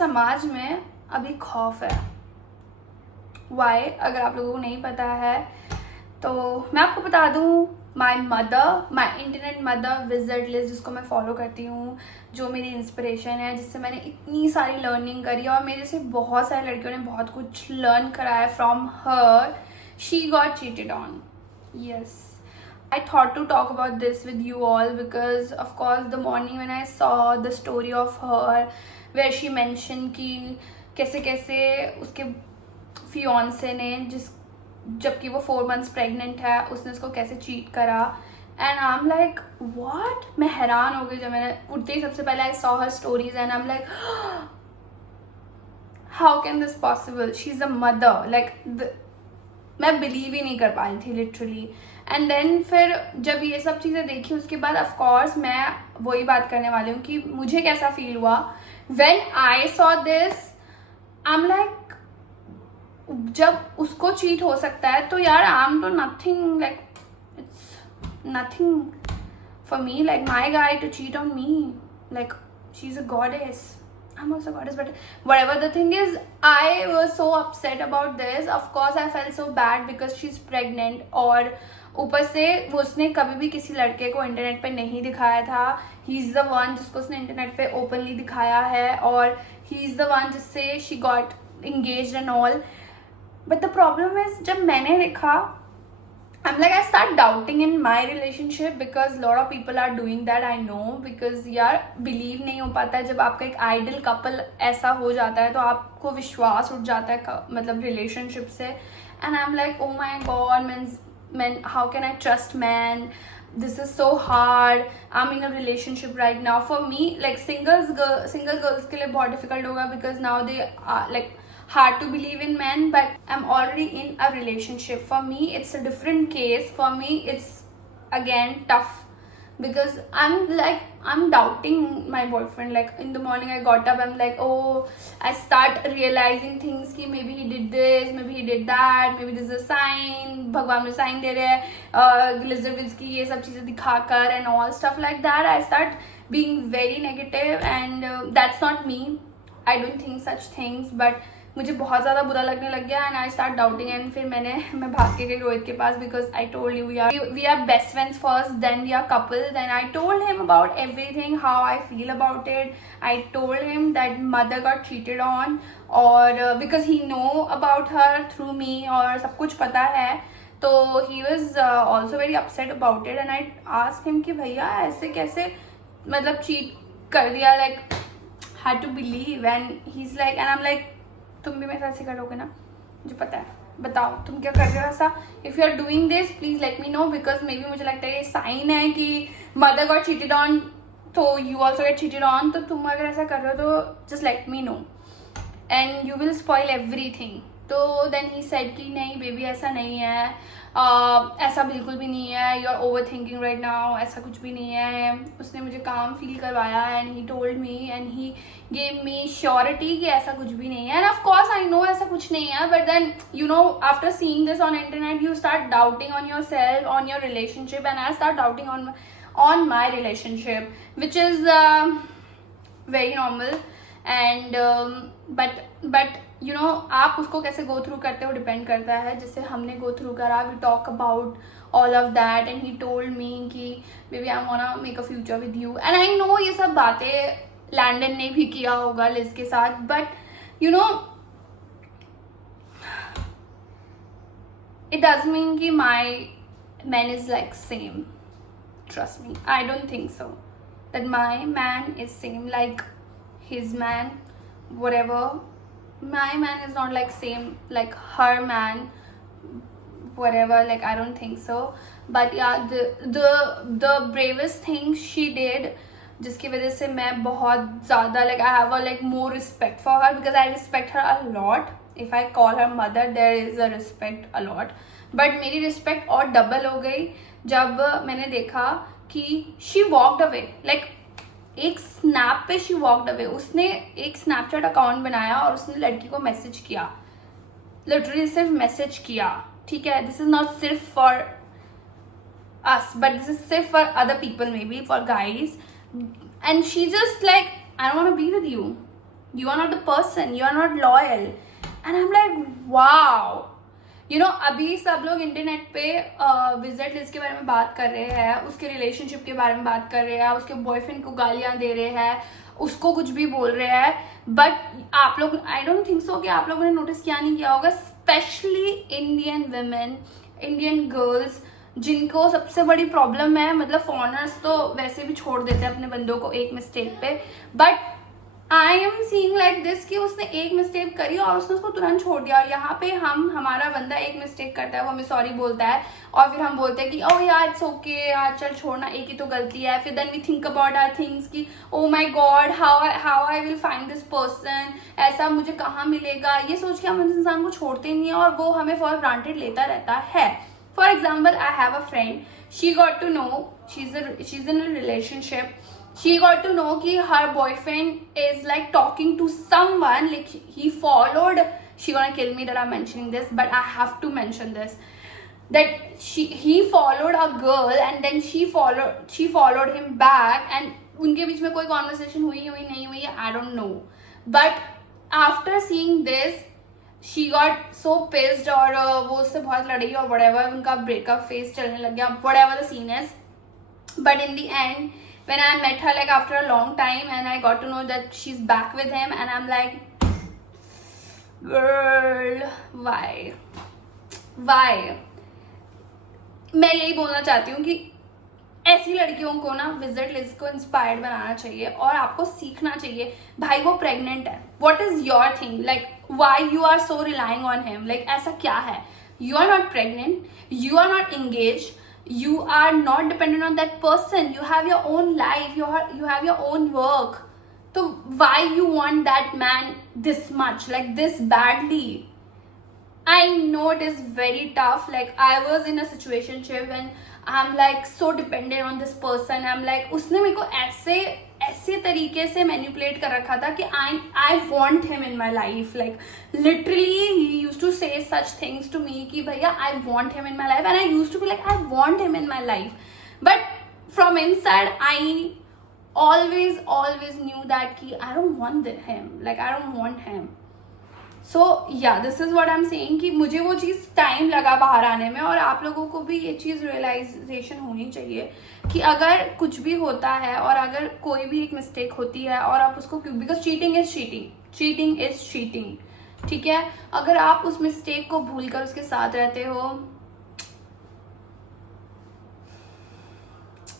समाज में अभी खौफ है। वाई, अगर आप लोगों को नहीं पता है तो मैं आपको बता दूं, my internet mother visit list, जिसको मैं फॉलो करती हूँ, जो मेरी इंस्पिरेशन है, जिससे मैंने इतनी सारी लर्निंग करी और मेरे से बहुत सारी लड़कियों ने बहुत कुछ लर्न करा है from her, she got cheated on. Yes, I thought to talk about this with you all because of course the morning when I saw the story of her where she mentioned कि कैसे कैसे उसके fiancée ने जबकि वो 4 months pregnant है, उसने उसको कैसे चीट करा, and I am like what. मैं हैरान हो गई जब मैंने उठते ही सबसे पहले I saw her stories and I am like how can this possible, she is a mother, like मैं बिलीव ही नहीं कर पा रही थी लिटरली। एंड देन फिर जब ये सब चीज़ें देखी उसके बाद ऑफकोर्स मैं वही बात करने वाली हूँ कि मुझे कैसा फील हुआ when I saw this. I am like, जब उसको चीट हो सकता है तो यार आई एम तो nothing, like it's nothing for me, like my guy to cheat on me, like she is a goddess, I'm also goddess, but whatever the thing is, I was so upset about this. Of course, I felt so bad because she's pregnant. और ऊपर से वो उसने कभी भी किसी लड़के को इंटरनेट पे नहीं दिखाया था. He is the one जिसको उसने इंटरनेट पे ओपनली दिखाया है और he is the one जिससे she got engaged and all. But the problem is जब मैंने देखा, I'm like, I start doubting in my relationship because lot of people are doing that, I know, because यार believe नहीं हो पाता है जब आपका एक ideal couple ऐसा हो जाता है तो आपको विश्वास उठ जाता है मतलब relationship से. And I'm like, oh my god, man, how can I trust man? This is so hard. I'm in a relationship right now. For me, like single girls के लिए बहुत difficult होगा because now they are like hard to believe in men, but I'm already in a relationship. For me it's a different case. For me it's again tough because I'm doubting my boyfriend. Like in the morning I got up, I'm like, oh, I start realizing things कि maybe he did this, maybe he did that, maybe this is a sign, भगवान मुझे sign दे रहे हैं ग्लिजर्विड्स की ये सब चीज़ें दिखाकर and all stuff like that. I start being very negative and that's not me. I don't think such things, but मुझे बहुत ज़्यादा बुरा लगने लग गया and I start doubting. And फिर मैं भाग के गई रोहित के पास because I told you we are best friends first, then we are couple. Then I told him about everything, how I feel about it. I told him that mother got cheated on और because he know about her through me और सब कुछ पता है. तो he was also very upset about it and I asked him कि भैया ऐसे कैसे मतलब चीट कर दिया, like had to believe. And he is like, and I am like, तुम भी मेरे साथ ऐसे करोगे ना, मुझे पता है, बताओ तुम क्या कर रहे हो ऐसा. If you are doing this please let me know because maybe मुझे लगता है ये साइन है कि मदर गॉट चीटेड ऑन तो you also get cheated on. तो तुम अगर ऐसा कर रहे हो तो just let me know and you will spoil everything. तो देन ही सेड कि नहीं बेबी ऐसा नहीं है, ऐसा बिल्कुल भी नहीं है, you are over thinking right now, ऐसा कुछ भी नहीं है. उसने मुझे काम फील करवाया and he told me and he gave me surety कि ऐसा कुछ भी नहीं है. And of course I know ऐसा कुछ नहीं है, but then you know after seeing this on internet you start doubting on yourself, on your relationship, and I start doubting on my relationship which is very normal. And but you know आप उसको कैसे go through करते हो depend करता है. जैसे हमने go through करा, we talk about all of that and he told me कि baby I wanna make a future with you. And I know ये सब बातें लैंडन ने भी किया होगा लिज के साथ, but you know it does mean कि my man is like same. Trust me, I don't think so that my man is same like his man, whatever. My man is not like same like her man, whatever, like I don't think so. But yeah, the bravest thing she did, जिसकी वजह से मैं बहुत ज़्यादा like I have a like more respect for her because I respect her a lot. If I call her mother, there is a respect a lot. But मेरी respect और double हो गई जब मैंने देखा कि she walked away. Like एक snap पे शी वॉकड अवे. उसने एक स्नैपचैट अकाउंट बनाया और उसने लड़की को मैसेज किया, लिटरली सिर्फ मैसेज किया, ठीक है. दिस इज नॉट सिर्फ for us but this is सिर्फ for other people, maybe for guys. And she just like, I don't want to be with you, you are not the person, you are not loyal. And I'm like, wow. अभी सब लोग internet पे visit list के बारे में बात कर रहे हैं, उसके रिलेशनशिप के बारे में बात कर रहे हैं, उसके बॉयफ्रेंड को गालियां दे रहे हैं, उसको कुछ भी बोल रहे हैं. बट आप लोग, आई डोंट थिंक सो कि आप लोगों ने नोटिस किया नहीं किया होगा, specially Indian women, Indian girls, जिनको सबसे बड़ी प्रॉब्लम है, मतलब फॉरनर्स तो वैसे भी छोड़ देते हैं अपने बंदों को एक मिस्टेक पे, but I am seeing like this कि उसने एक मिस्टेक करी और उसने उसको तुरंत छोड़ दिया. और यहाँ पे हमारा बंदा एक मिस्टेक करता है, वो हमें सॉरी बोलता है और फिर हम बोलते हैं कि ओ यार इट्स ओके यार, चल छोड़ना, एक ही तो गलती है. फिर then we think about our things कि oh my God, how I will find this person, ऐसा मुझे कहाँ मिलेगा, ये सोच के हम उस इंसान को छोड़ते ही नहीं है और वो हमें फॉर ग्रांटेड लेता रहता है. For example, I have a friend, she got to know, she is in a relationship. She got to know कि her boyfriend is like talking to someone, like he followed, she gonna kill me that I'm mentioning this, but I have to mention this, that he followed a girl and then she followed him back, and उनके बीच में कोई conversation हुई नहीं हुई, I don't know, but after seeing this she got so pissed और वो उससे बहुत लड़ी और whatever, उनका breakup phase चलने लग गया, whatever the scene is. But in the end, when I met her like after a long time and I got to know that she's back with him, and I'm like, girl, why? मैं यही बोलना चाहती हूँ कि ऐसी लड़कियों को ना विजिट लिस्ट को इंस्पायर्ड बनाना चाहिए और आपको सीखना चाहिए. भाई वो प्रेग्नेंट है, what is your thing, like why you are so relying on him, like ऐसा क्या है? You are not pregnant, you are not engaged, you are not dependent on that person, you have your own life, you have your own work. So why you want that man this much, like this badly? I know it is very tough, like I was in a situationship when I'm like so dependent on this person. I'm like, उसने मेरे को ऐसे तरीके से manipulate कर रखा था कि I want him in my life, like literally he used to say such things to me कि भैया I want him in my life, and I used to be like I want him in my life, but from inside I always knew that कि I don't want him, like I don't want him. सो या this is what I am saying कि मुझे वो चीज़ time लगा बाहर आने में, और आप लोगों को भी ये चीज़ रियलाइजेशन होनी चाहिए कि अगर कुछ भी होता है और अगर कोई भी एक मिस्टेक होती है और आप उसको, बिकॉज चीटिंग इज चीटिंग, ठीक है, अगर आप उस मिस्टेक को भूलकर उसके साथ रहते हो,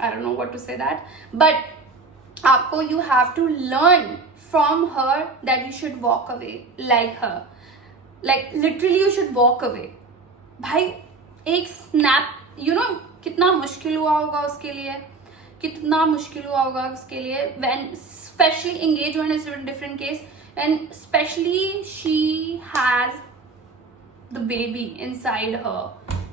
I don't know what to say that, but आपको you have to learn from her that you should walk away like her, like literally you should walk away. भाई एक snap, you know कितना मुश्किल हुआ होगा उसके लिए, when especially engagement is a different case, and especially she has the baby inside her,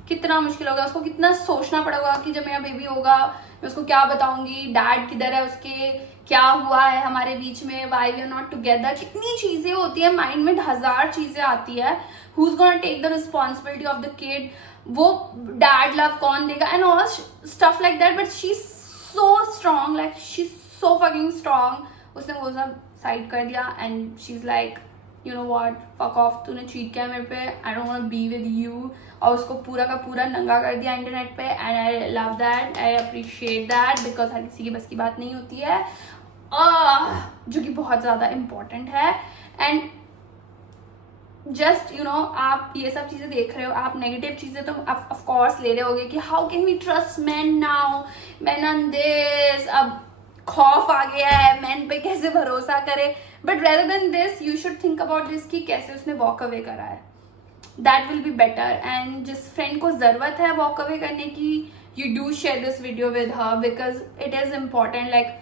कितना मुश्किल होगा उसको, कितना सोचना पड़ेगा कि जब मेरा बेबी होगा मैं उसको क्या बताऊंगी, डैड किधर है उसके, क्या हुआ है हमारे बीच में, why we are not together, कितनी चीजें होती है माइंड में, 1000 चीजें आती है. Who is gonna take the responsibility of the kid, वो डैड लव कौन देगा, and all stuff like that. But she is so strong, like she is so fucking strong. उसने वो सब साइड कर दिया and she is like, you know what, fuck off, तूने cheat किया मेरे पे, I don't want to be with you, और उसको पूरा का पूरा नंगा कर दिया इंटरनेट पे. And I love that, I appreciate that, because हर किसी की बस की बात नहीं होती है, जो कि बहुत ज़्यादा इम्पॉर्टेंट है. एंड जस्ट यू नो, आप ये सब चीज़ें देख रहे हो, आप नेगेटिव चीज़ें तो ऑफ कोर्स ले रहे होगे कि how can we trust man now, man on this, अब खौफ आ गया है, मैन पे कैसे भरोसा करे. But rather than this you should think about this कि कैसे उसने वॉक अवे करा है, that will be better. And जिस फ्रेंड को ज़रूरत है वॉक अवे करने की, you do share this video with her, because it is important. Like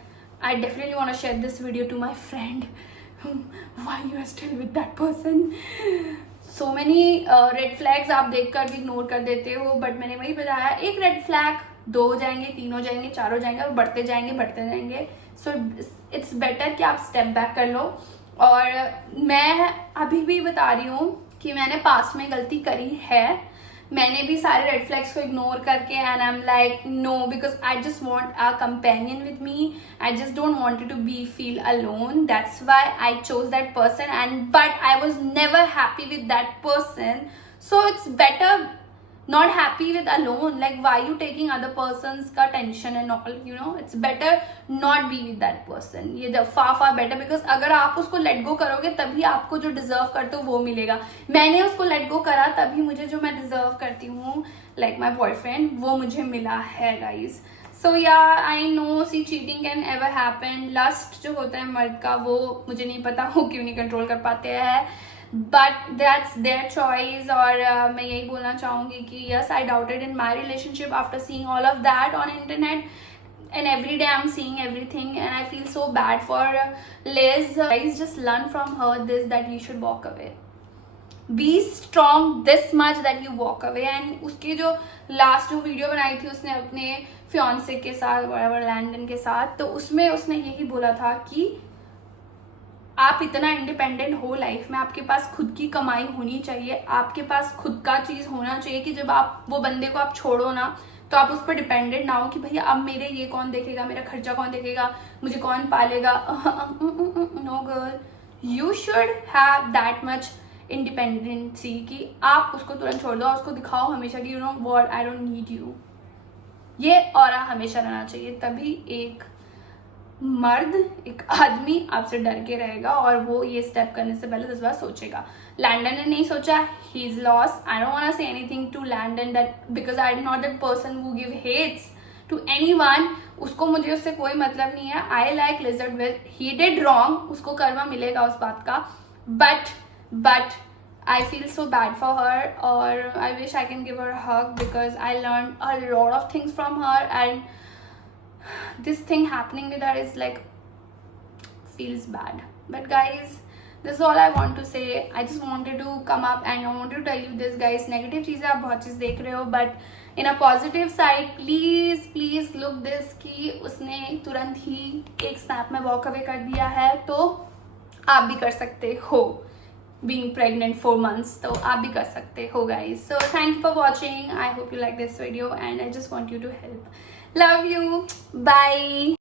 I definitely want to share this video to my friend. Why you are still with that person? So many red flags आप देखकर भी ignore कर देते हो, but मैंने वही बताया, एक रेड फ्लैग 2 हो जाएंगे, 3 हो जाएंगे, 4 हो जाएंगे, और बढ़ते जाएंगे. सो इट्स बेटर कि आप स्टेप बैक कर लो. और मैं अभी भी बता रही हूँ कि मैंने पास्ट में गलती करी है, मैंने भी सारे रेड फ्लैग्स को इग्नोर करके and I am like no, because I just want a companion with me, I just don't want to be feel alone, that's why I chose that person and but I was never happy with that person. So it's better not happy with alone, like why you taking other person's ka tension and all, you know, it's better not be with that person. ये the far better, because अगर आप उसको let go करोगे तभी आपको जो deserve करते हो वो मिलेगा. मैंने उसको let go करा तभी मुझे जो मैं deserve करती हूँ like my boyfriend, वो मुझे मिला है guys. So yeah, I know see cheating can ever happen. Lust जो होता है मर्द का वो मुझे नहीं पता वो क्यों नहीं कंट्रोल कर पाते हैं, बट दैट्स देयर चॉइस. और मैं यही बोलना चाहूँगी कि yes I doubted in my relationship after seeing all of that on internet and every day I'm seeing everything and I feel so bad for Liz. Guys, just learn from her this, that you should walk away. Be strong this much that you walk away. And उसके जो last जो video बनाई थी उसने अपने fiance के साथ whatever Landon के साथ, तो उसमें उसने यही बोला था कि आप इतना इंडिपेंडेंट हो लाइफ में, आपके पास खुद की कमाई होनी चाहिए, आपके पास खुद का चीज़ होना चाहिए कि जब आप वो बंदे को आप छोड़ो ना तो आप उस पर डिपेंडेंट ना हो कि भैया अब मेरे ये कौन देखेगा, मेरा खर्चा कौन देखेगा, मुझे कौन पालेगा. No girl, you should have that much independency कि आप उसको तुरंत छोड़ दो और उसको दिखाओ हमेशा कि you know what, I don't need you. ये ऑरा हमेशा रहना चाहिए, तभी एक मर्द, एक आदमी आपसे डर के रहेगा और वो ये स्टेप करने से पहले 10 बार सोचेगा. लैंडन ने नहीं सोचा, he is lost. I don't want to say anything to Landon that because I am not that person who give hates to anyone. उसको मुझे उससे कोई मतलब नहीं है. I like lizard with, he did wrong, उसको कर्मा मिलेगा उस बात का, but I feel so bad for her, or I wish I can give her a hug because I learned a lot of things from her, and this thing happening with her is like feels bad. But guys, this is all I want to say. I just wanted to come up and I wanted to tell you this guys. Negative चीज़ें आप बहुत चीज़ देख रहे हो, but in a positive side, please look this कि उसने तुरंत ही एक snap में walk away कर दिया है, तो आप भी कर सकते हो. Being pregnant 4 months, तो आप भी कर सकते हो guys. So thank you for watching. I hope you like this video and I just want you to help. Love you. Bye.